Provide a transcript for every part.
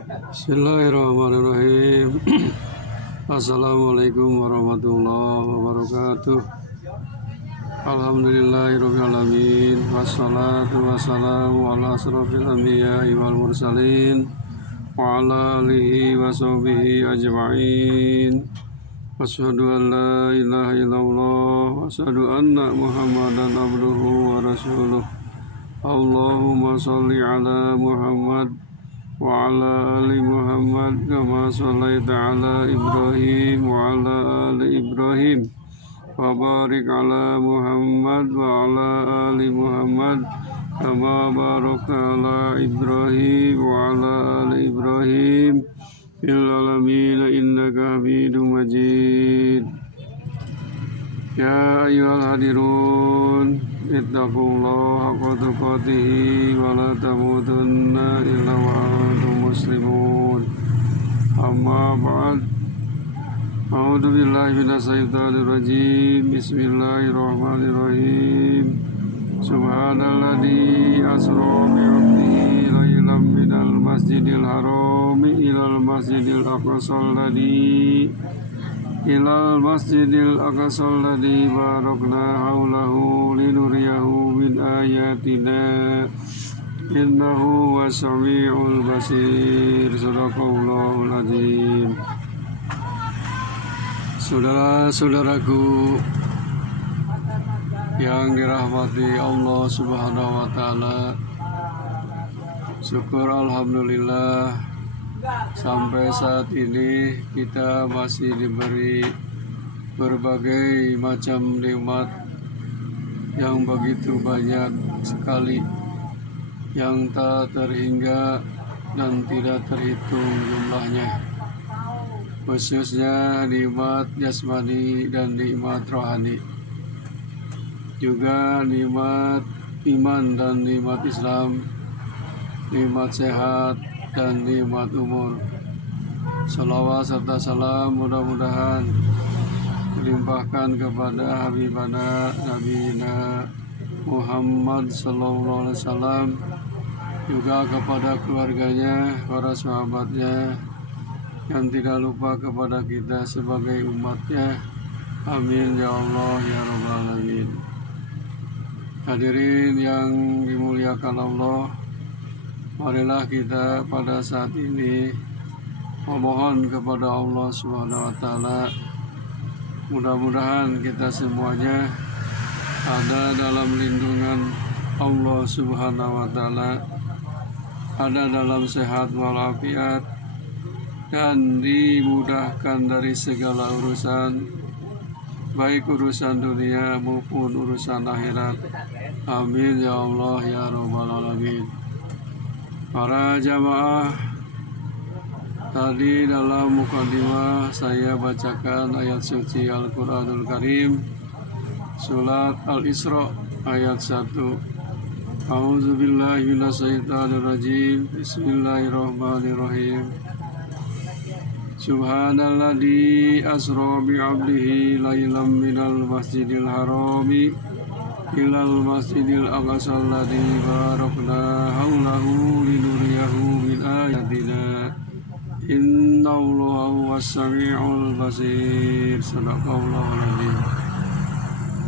Bismillahirrahmanirrahim. Assalamualaikum warahmatullahi wabarakatuh. Alhamdulillahirabbil alamin. Wassalatu wassalamu ala asrofil anbiya'i wal mursalin wa ala alihi wa sahbihi ajma'in. Asyhadu an la ilaha illallah wa asyhadu anna Muhammadan abduhu wa rasuluh. Allahumma shalli ala Muhammad wa ala ali Muhammad kama shallaita ala Ibrahim wa ala ali Ibrahim wa barik ala Muhammad wa ala ali Muhammad kama barakta ala Ibrahim wa ala ali Ibrahim fil alamin innaka Hamidum Majid. Ya ayyuhal hadirun ittaqullaha haqqa tuqatih wa la tamutunna illa wa antum muslimun. Amma ba'd. A'udzu billahi minasyaitonir rajim. Bismillahirrahmanirrahim. Subhanalladzi asra bi 'abdihi lailan minal masjidil harami ilal masjidil aqsal ladzi barakna haulahu linuriyahu min ayatina innahu was-sami'ul basir. Shadaqallahul azim. Saudara-saudaraku yang dirahmati Allah Subhanahu wa taala, syukur alhamdulillah sampai saat ini kita masih diberi berbagai macam nikmat yang begitu banyak sekali, yang tak terhingga dan tidak terhitung jumlahnya, khususnya nikmat jasmani dan nikmat rohani, juga nikmat iman dan nikmat Islam, nikmat sehat dan nikmat umur. Salawat serta salam mudah-mudahan dilimpahkan kepada Habibana Nabiyina Muhammad sallallahu alaihi wasallam, juga kepada keluarganya, para sahabatnya, yang tidak lupa kepada kita sebagai umatnya. Amin ya Allah ya rabbal alamin. Hadirin yang dimuliakan Allah, marilah kita pada saat ini memohon kepada Allah Subhanahu wa taala, mudah-mudahan kita semuanya ada dalam lindungan Allah Subhanahu wa taala, ada dalam sehat walafiat, dan dimudahkan dari segala urusan, baik urusan dunia maupun urusan akhirat. Amin ya Allah ya rabbal alamin. Para jamaah, tadi dalam mukadimah saya bacakan ayat suci Al-Quranul Karim, surat Al-Isra ayat 1. A'udzu billahi minasyaitonir rajim. Bismillahirrahmanirrahim. Subhanalladzi asra bi 'abdihi lailan minal masjidil harami ilal masjidil aqsal ladzi barakna haulahu linuriyahu min ayatina innallaha was-sami'ul basir. Shadaqallahul azim.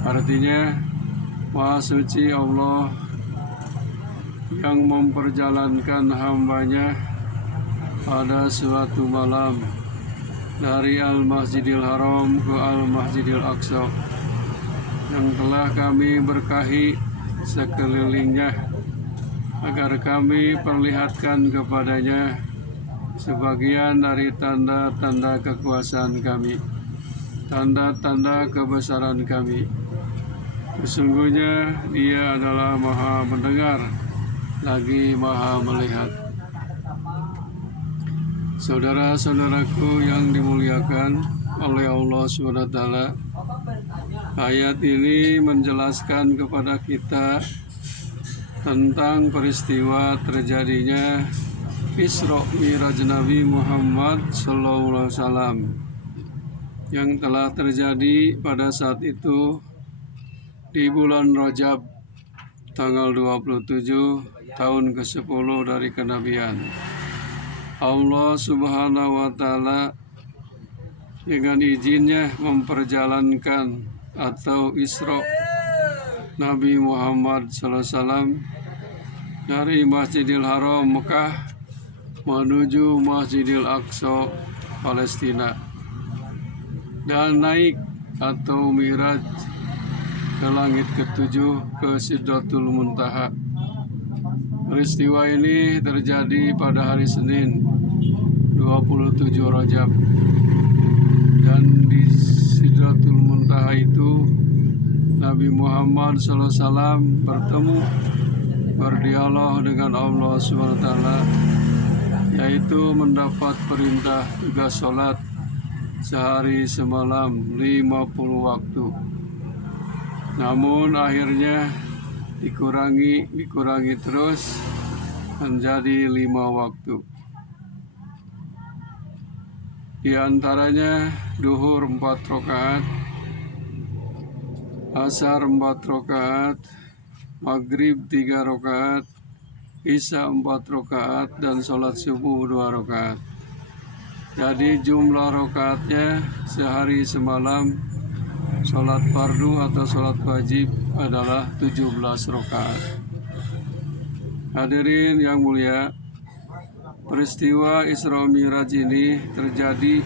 Artinya, Maha suci Allah yang memperjalankan hambanya pada suatu malam dari Al-Masjidil Haram ke Al-Masjidil Aqsa, yang telah kami berkahi sekelilingnya, agar kami perlihatkan kepadanya sebagian dari tanda-tanda kekuasaan kami, tanda-tanda kebesaran kami. Sesungguhnya Dia adalah Maha mendengar lagi Maha melihat. Saudara-saudaraku yang dimuliakan oleh Allah SWT, ayat ini menjelaskan kepada kita tentang peristiwa terjadinya Isra Mi'raj Nabi Muhammad sallallahu alaihi wasallam yang telah terjadi pada saat itu di bulan Rajab tanggal 27 tahun ke-10 dari kenabian. Allah Subhanahu wa Ta'ala dengan izinnya memperjalankan atau Isra Nabi Muhammad SAW dari Masjidil Haram Mekah menuju Masjidil Aqsa Palestina dan naik atau Mi'raj ke langit ketujuh ke Sidratul Muntaha. Peristiwa ini terjadi pada hari Senin 27 Rajab, dan di Sidratul Muntaha itu Nabi Muhammad SAW berdialog dengan Allah SWT, yaitu mendapat perintah juga sholat sehari semalam 50 waktu. Namun akhirnya dikurangi terus menjadi 5 waktu. Di antaranya duhur 4 rakaat, asar 4 rakaat, maghrib 3 rakaat, isya 4 rakaat, dan sholat subuh 2 rakaat. Jadi jumlah rakaatnya sehari semalam sholat fardu atau sholat wajib adalah 17 rakaat. Hadirin yang mulia, peristiwa Isra Mi'raj ini terjadi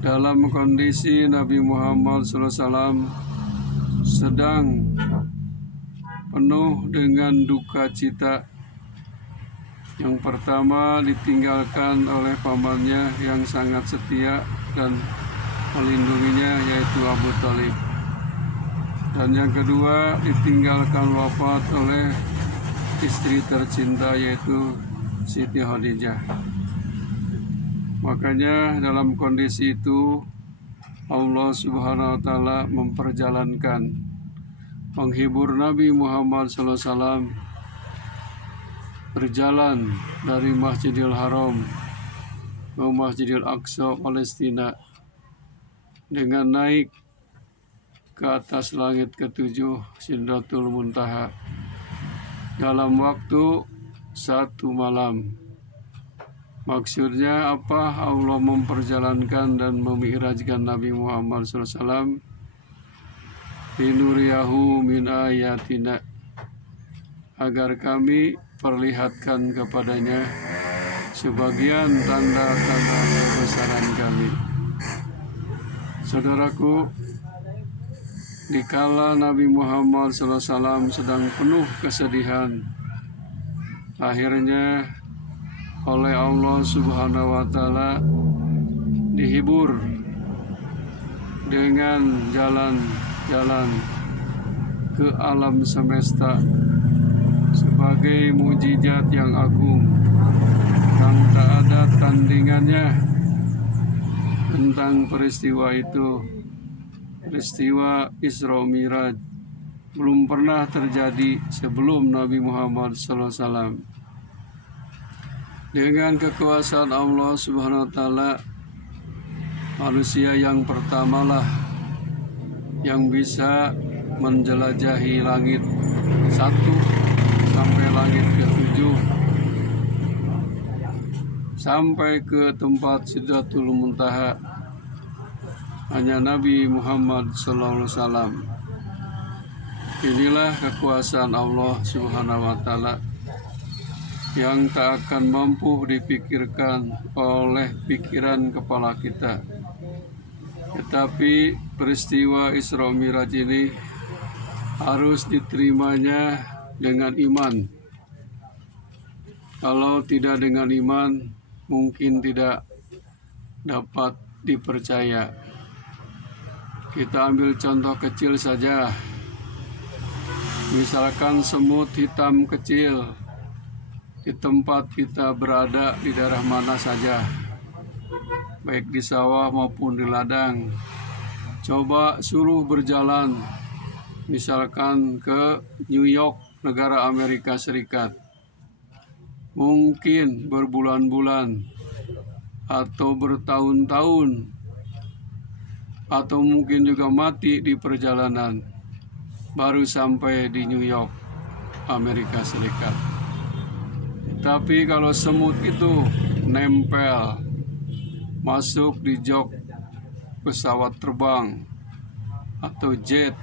dalam kondisi Nabi Muhammad SAW sedang penuh dengan duka cita. Yang pertama, ditinggalkan oleh pamannya yang sangat setia dan melindunginya, yaitu Abu Thalib. Dan yang kedua, ditinggalkan wafat oleh istri tercinta, yaitu Siti Khadijah. Makanya dalam kondisi itu Allah Subhanahu wa Ta'ala memperjalankan, menghibur Nabi Muhammad SAW berjalan dari Masjidil Haram ke Masjidil Aqsa Palestina dengan naik ke atas langit ketujuh Sidratul Muntaha dalam waktu 1 malam. Maksudnya apa? Allah memperjalankan dan memi'rajkan Nabi Muhammad SAW linuriyahu min ayatina, agar kami perlihatkan kepadanya sebagian tanda-tanda kebesaran kami. Saudaraku, dikala Nabi Muhammad SAW sedang penuh kesedihan, akhirnya oleh Allah Subhanahu wa Ta'ala dihibur dengan jalan-jalan ke alam semesta sebagai mukjizat yang agung yang tak ada tandingannya. Tentang peristiwa itu, peristiwa Isra Mi'raj belum pernah terjadi sebelum Nabi Muhammad SAW. Dengan kekuasaan Allah Subhanahu wa Ta'ala, manusia yang pertamalah yang bisa menjelajahi langit 1 sampai langit ke-7, sampai ke tempat Sidratul Muntaha, hanya Nabi Muhammad SAW. Inilah kekuasaan Allah Subhanahu wa Ta'ala yang tak akan mampu dipikirkan oleh pikiran kepala kita. Tetapi peristiwa Isra Mi'raj ini harus diterimanya dengan iman. Kalau tidak dengan iman, mungkin tidak dapat dipercaya. Kita ambil contoh kecil saja. Misalkan semut hitam kecil di tempat kita berada, di daerah mana saja, baik di sawah maupun di ladang. Coba suruh berjalan, misalkan ke New York, negara Amerika Serikat. Mungkin berbulan-bulan atau bertahun-tahun, atau mungkin juga mati di perjalanan baru sampai di New York, Amerika Serikat. Tapi kalau semut itu nempel masuk di jok pesawat terbang atau jet,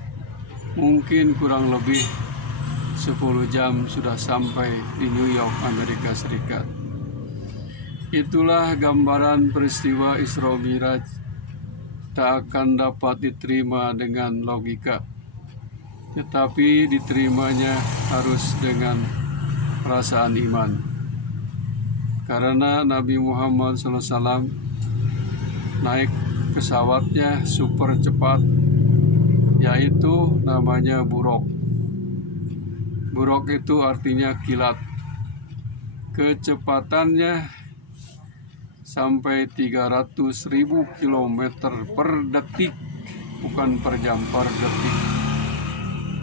mungkin kurang lebih 10 jam sudah sampai di New York, Amerika Serikat. Itulah gambaran peristiwa Isra Miraj, tak akan dapat diterima dengan logika, tetapi diterimanya harus dengan perasaan iman. Karena Nabi Muhammad SAW naik pesawatnya super cepat, yaitu namanya buraq. Buraq itu artinya kilat. Kecepatannya sampai 300.000 km per detik, bukan per jam, per detik.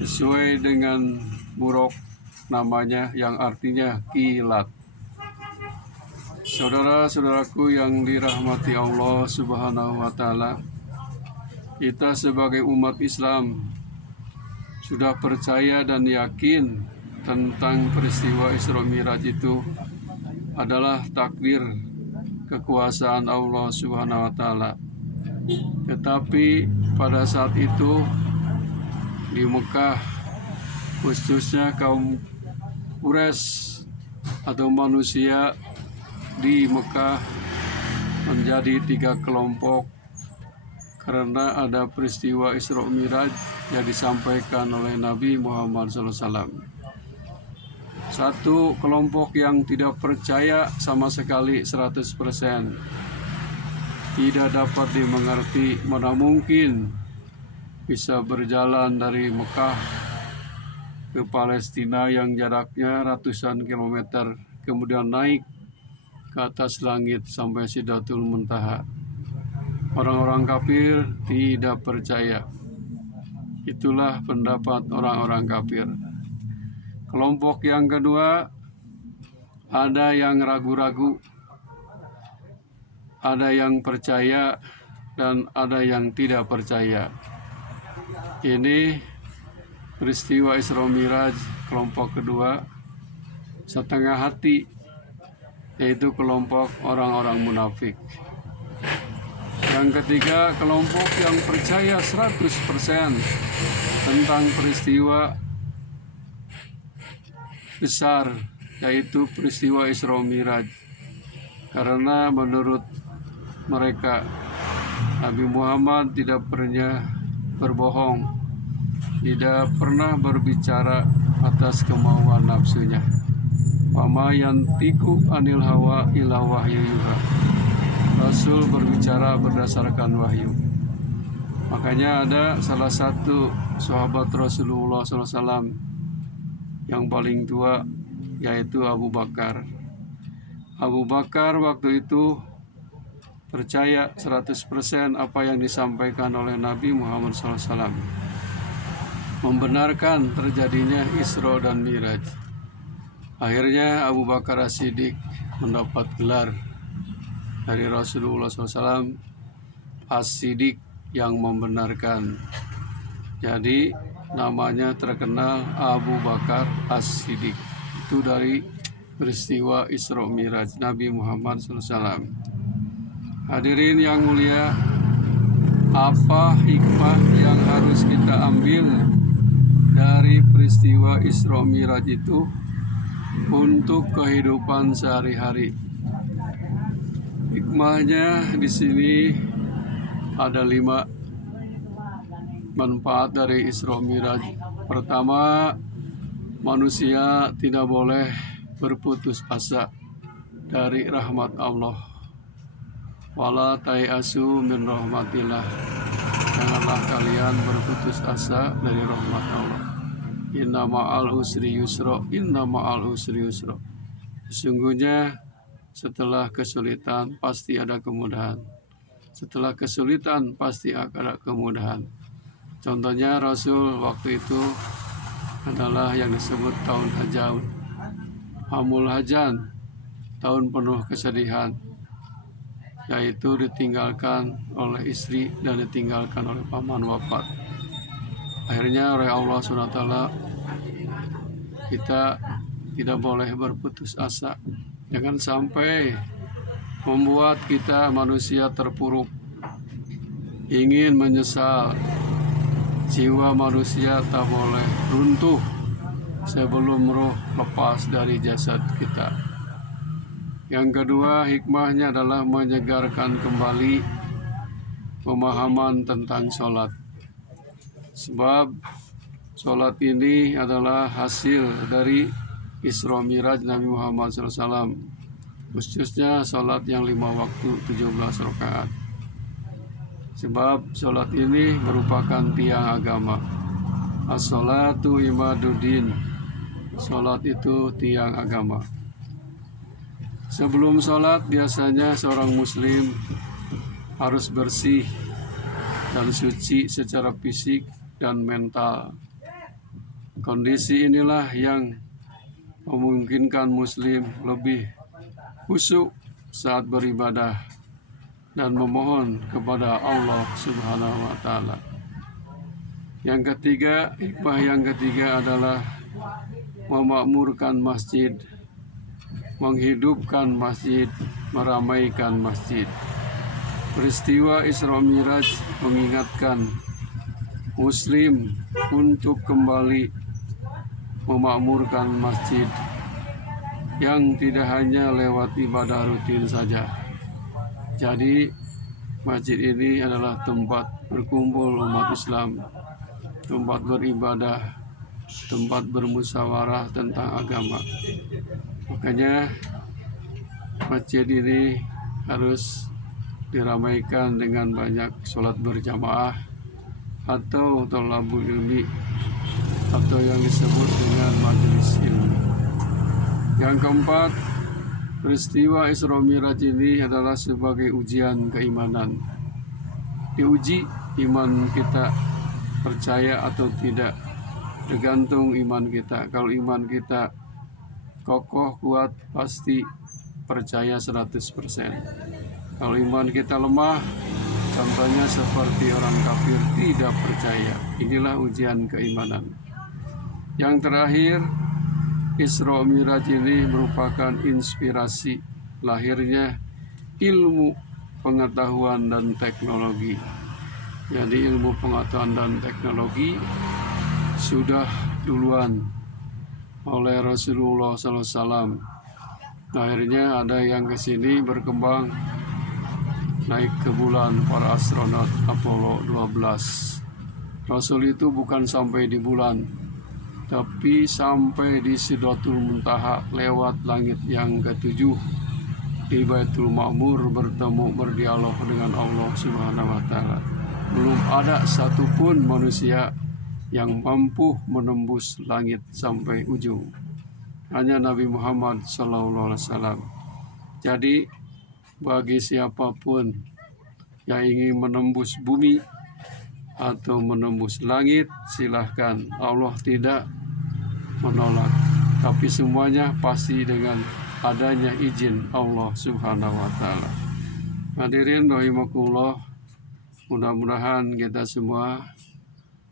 Sesuai dengan buraq namanya yang artinya kilat. Saudara-saudaraku yang dirahmati Allah Subhanahu wa Ta'ala, kita sebagai umat Islam sudah percaya dan yakin tentang peristiwa Isra Miraj itu adalah takdir kekuasaan Allah Subhanahu wa Ta'ala. Tetapi pada saat itu di Mekah, khususnya kaum Quraisy atau manusia di Mekah menjadi 3 kelompok karena ada peristiwa Isra Miraj yang disampaikan oleh Nabi Muhammad SAW. Satu kelompok yang tidak percaya sama sekali 100%, tidak dapat dimengerti mana mungkin bisa berjalan dari Mekah ke Palestina yang jaraknya ratusan kilometer, kemudian naik ke atas langit sampai Sidratul Muntaha. Orang-orang kafir tidak percaya. Itulah pendapat orang-orang kafir. Kelompok yang kedua, ada yang ragu-ragu, ada yang percaya, dan ada yang tidak percaya. Ini peristiwa Isra Miraj kelompok kedua, setengah hati, yaitu kelompok orang-orang munafik. Yang ketiga, kelompok yang percaya 100% tentang peristiwa besar, yaitu peristiwa Isra Miraj. Karena menurut mereka, Nabi Muhammad tidak pernah berbohong, tidak pernah berbicara atas kemauan nafsunya. Wa ma yantiqu anil hawa illa wahyu yuha. Rasul berbicara berdasarkan wahyu. Makanya ada salah satu sahabat Rasulullah SAW yang paling tua, yaitu Abu Bakar. Abu Bakar waktu itu percaya 100% apa yang disampaikan oleh Nabi Muhammad SAW, membenarkan terjadinya Isra dan Miraj. Akhirnya Abu Bakar As-Siddiq mendapat gelar dari Rasulullah SAW, As-Siddiq, yang membenarkan. Jadi namanya terkenal Abu Bakar As-Siddiq. Itu dari peristiwa Isra Miraj Nabi Muhammad SAW. Hadirin yang mulia, apa hikmah yang harus kita ambil dari peristiwa Isra Miraj itu untuk kehidupan sehari-hari? Hikmahnya di sini ada 5 manfaat dari Isra Miraj. Pertama, manusia tidak boleh berputus asa dari rahmat Allah. Wala tayasu min rahmatillah. Janganlah kalian berputus asa dari rahmat Allah. Inna ma'al usri yusra, inna ma'al usri yusra. Sesungguhnya setelah kesulitan pasti ada kemudahan. Setelah kesulitan pasti akan ada kemudahan. Contohnya Rasul waktu itu adalah yang disebut tahun Hajan, Amul Hajan, tahun penuh kesedihan, yaitu ditinggalkan oleh istri dan ditinggalkan oleh paman wafat. Akhirnya oleh Allah SWT kita tidak boleh berputus asa. Jangan sampai membuat kita manusia terpuruk, ingin menyesal. Jiwa manusia tak boleh runtuh sebelum roh lepas dari jasad kita. Yang kedua, hikmahnya adalah menyegarkan kembali pemahaman tentang sholat. Sebab sholat ini adalah hasil dari Isra Miraj Nabi Muhammad SAW, khususnya sholat yang 5 waktu 17 rakaat. Sebab sholat ini merupakan tiang agama. As-sholatu imaduddin. Sholat itu tiang agama. Sebelum sholat biasanya seorang muslim harus bersih dan suci secara fisik dan mental. Kondisi inilah yang memungkinkan muslim lebih khusyuk saat beribadah dan memohon kepada Allah Subhanahu wa Ta'ala. Yang ketiga, hikmah yang ketiga adalah memakmurkan masjid, menghidupkan masjid, meramaikan masjid. Peristiwa Isra Miraj mengingatkan muslim untuk kembali memakmurkan masjid yang tidak hanya lewat ibadah rutin saja. Jadi masjid ini adalah tempat berkumpul umat Islam, tempat beribadah, tempat bermusyawarah tentang agama. Makanya masjid ini harus diramaikan dengan banyak sholat berjamaah atau thalabul ilmi, atau yang disebut dengan majelis ilmu. Yang keempat, peristiwa Isra Miraj ini adalah sebagai ujian keimanan. Diuji iman kita, percaya atau tidak, tergantung iman kita. Kalau iman kita kokoh, kuat, pasti percaya 100%. Kalau iman kita lemah, contohnya seperti orang kafir, tidak percaya. Inilah ujian keimanan. Yang terakhir, Isra Miraj ini merupakan inspirasi lahirnya ilmu pengetahuan dan teknologi. Jadi ilmu pengetahuan dan teknologi sudah duluan oleh Rasulullah SAW. Akhirnya ada yang ke sini berkembang, naik ke bulan, para astronot Apollo 12. Rasul itu bukan sampai di bulan, tapi sampai di Sidratul Muntaha, lewat langit yang ke-7 di Baitul Ma'mur, bertemu berdialog dengan Allah Subhanahu wa Ta'ala. Belum ada satupun manusia yang mampu menembus langit sampai ujung, hanya Nabi Muhammad SAW. Jadi bagi siapapun yang ingin menembus bumi atau menembus langit, silahkan. Allah tidak menolak, tapi semuanya pasti dengan adanya izin Allah Subhanahu wa Ta'ala. Hadirin rahimakumullah, mudah-mudahan kita semua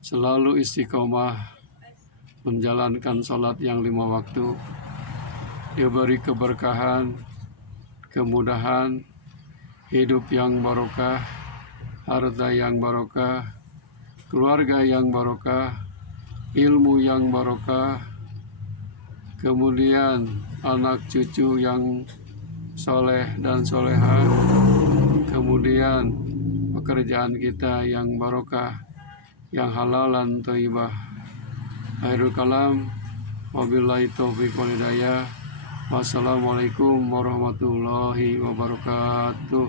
selalu istiqomah menjalankan sholat yang 5 waktu, diberi keberkahan, kemudahan, hidup yang barokah, harta yang barokah, keluarga yang barokah, ilmu yang barokah, kemudian anak cucu yang soleh dan solehah, kemudian pekerjaan kita yang barokah, yang halal dan thayyibah. Akhirul kalam, wabillahi taufiq wal hidayah. Wassalamualaikum warahmatullahi wabarakatuh.